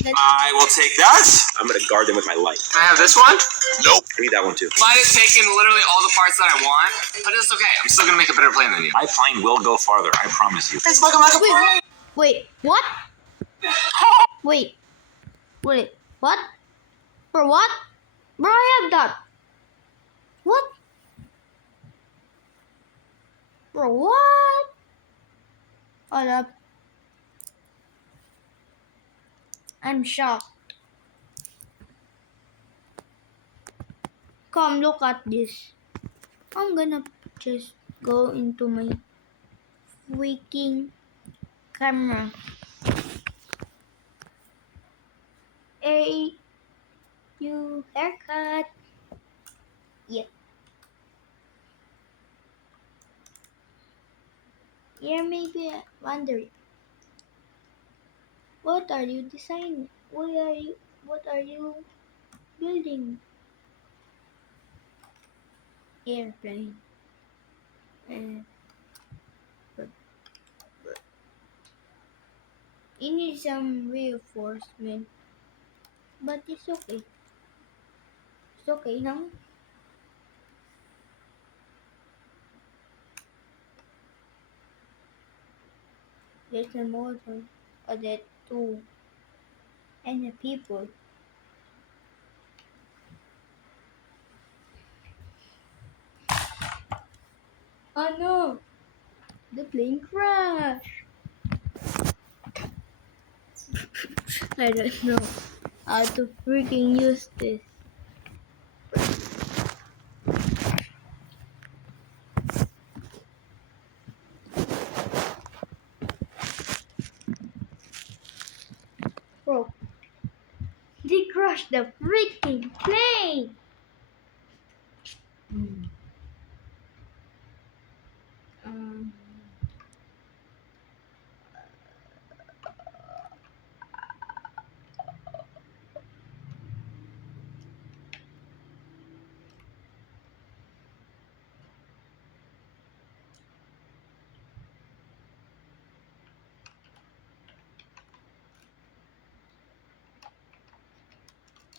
I will take that. I'm gonna guard them with my life. Can I have this one? Nope. I need that one too. Mine is taking literally all the parts that I want, but it's okay. I'm still gonna make a better plan than you. My plane will go farther. I promise you. Wait, what? Wait, what? For what? Bro, I have that. What? Bro, what? Hold up. I'm shocked. Come look at this. I'm gonna just go into my freaking camera. Hey, you haircut. Yeah. You may be wondering, what are you designing? What are you building? Airplane. It needs some reinforcement, but it's okay. It's okay now. There's a motor, that too, and the people. Oh no! The plane crashed! I don't know how to freaking use this. Bro, they crashed the freaking plane! Um,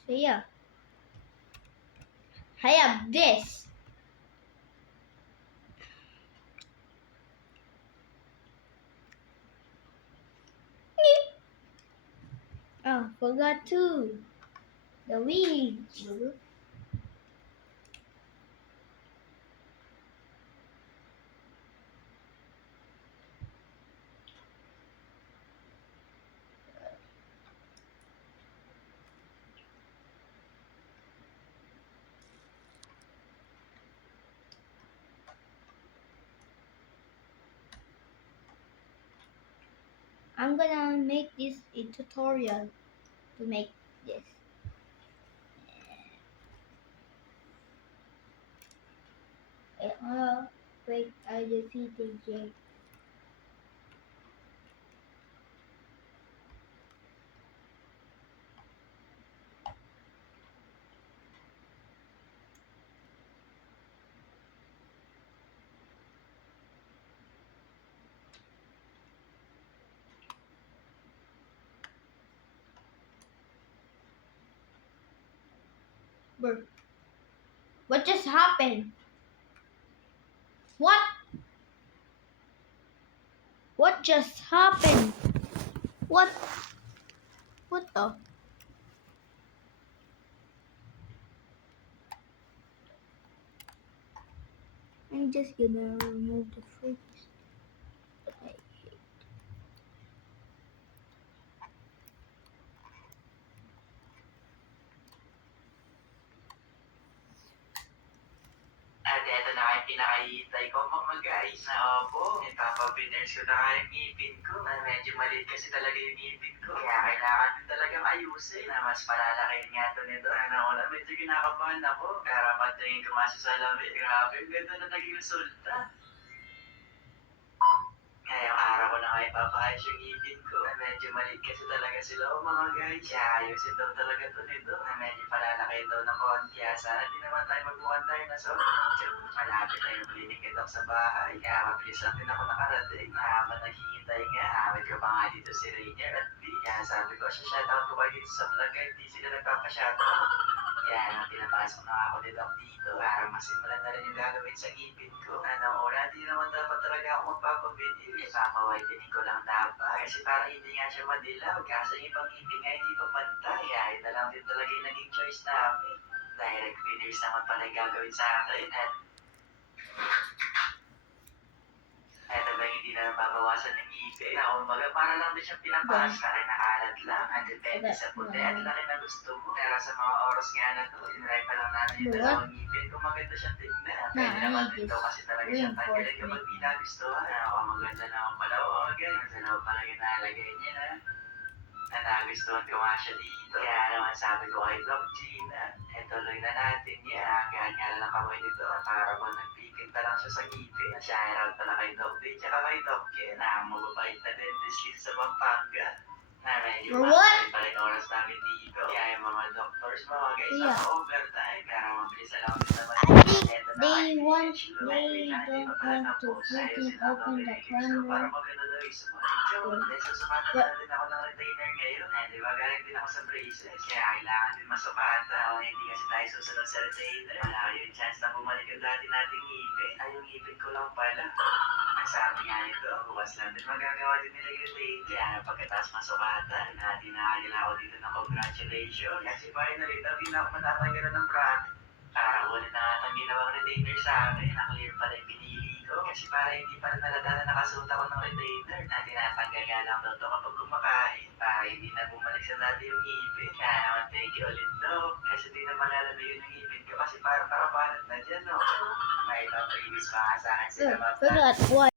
so yeah, I have this. Oh, forgot too. The wings. I'm gonna make this a tutorial to make this. Wait, I defeated Jake. Bro, what just happened? What? What just happened? What? What the? I'm just gonna remove the freaks. Okay. At eto na kayo pinakahihintay ko mga guys. Na opo, ipapapiners ko na kayong ngipin ko. Na medyo maliit kasi talaga yung ngipin ko. Kaya kailangan din talagang ayusin. Na mas palalakihin nga ito nito. Ano ko na, medyo kinakabahan ako. Kaya patingin ko nga sa salamin. Grabe, ang ganda na naging resulta. Ngayong araw ko na nga ipapakayos yung ngipin ko. Na medyo maliit kasi talaga sila o mga guys. Kaya ayusin daw talaga to nito. Na medyo palalaki daw ng konti. Kaya sana di naman tayo magmukhang dinosaur. Malapit na yung clinic ni Doc sa bahay. Kaya mabilis lang din ako nakarating. Habang naghihintay nga, awit ko pa nga dito si Rainier at B. Kaya sabi ko, shoutout ko kayo dito sa vlog kahit di sila nagpapashoutout. Kaya nang pinapasok na ako ni Doc dito para masimulan na rin yung gagawin sa ngipin ko. Anong oras, di naman dapat talaga ako magpapabideo. Ipapawitening ko lang dapat. Kasi para hindi nga siya madilaw. Kasi yung ibang ngipin nga hindi pa pantay. Kaya yun na lang din talaga yung naging choice namin. Direct fillers naman pala yung gagawin sa akin. At eto ba hindi na nababawasan ng ngipin? Na umaga para lang din siyang pinapasta ay nakalat lang. At depende sa puti at laki na gusto mo. Pero sa mga oras nga na to, inray pa lang namin yung dalawang ngipin kung maganda siyang tignan. Pwede naman din daw kasi talaga siyang tanggalin kapag di nagustuhan. Kung maganda naman pala o ganyan. Sa loob pala yung nalagay niya na nagustuhan ko nga siya dito. Kaya naman sabi ko kay Doc Gina, tuloy na natin yan. Kaya lang kamay nito para ba nagpikit pa lang siya sa ngipin. Shoutout pala kay Doc Day tsaka kay Doc Ken na mababait na dentist dito sa Pampanga. Na medyo What? makakay pala yung oras namin dito. Kaya yung mga doctors, mga guys, Yeah. sa overtime. Kaya mabilis lang din naman. I think they don't want to freaking open the camera. Para maganda daw yung sumunod. So, sumatanda na din ako ng retainer ngayon. Di ba galing din ako sa braces. Kaya kailangan din masukata. Hindi kasi tayo susunod sa retainer. Wala yung chance na bumalik yung dati nating ngipin. Ay, yung ngipin ko lang pala. Ang sabi nga nito, bukas lang din magagawa din nila yung retainer. Kaya pagkatapos masukatan, dinahagil ako dito ng congratulations. Kasi finally, daw din ako matatanggalan ng bracket. Para ulit na nga ang ginawang retainer sa akin. Na-clear pala yung pinili ko. Kasi para hindi pa rin nalata na nakasuot ako ng retainer. Na tinatanggal nga lang daw to kapag kumakain. Para hindi na bumalik sa dati yung ngipin. Kaya naman thank you ulit Doc. Kasi di na malalala yun yung ngipin ko. Kasi para balat na dyan no. May ibang previous pa nga sa akin sila Forgot why.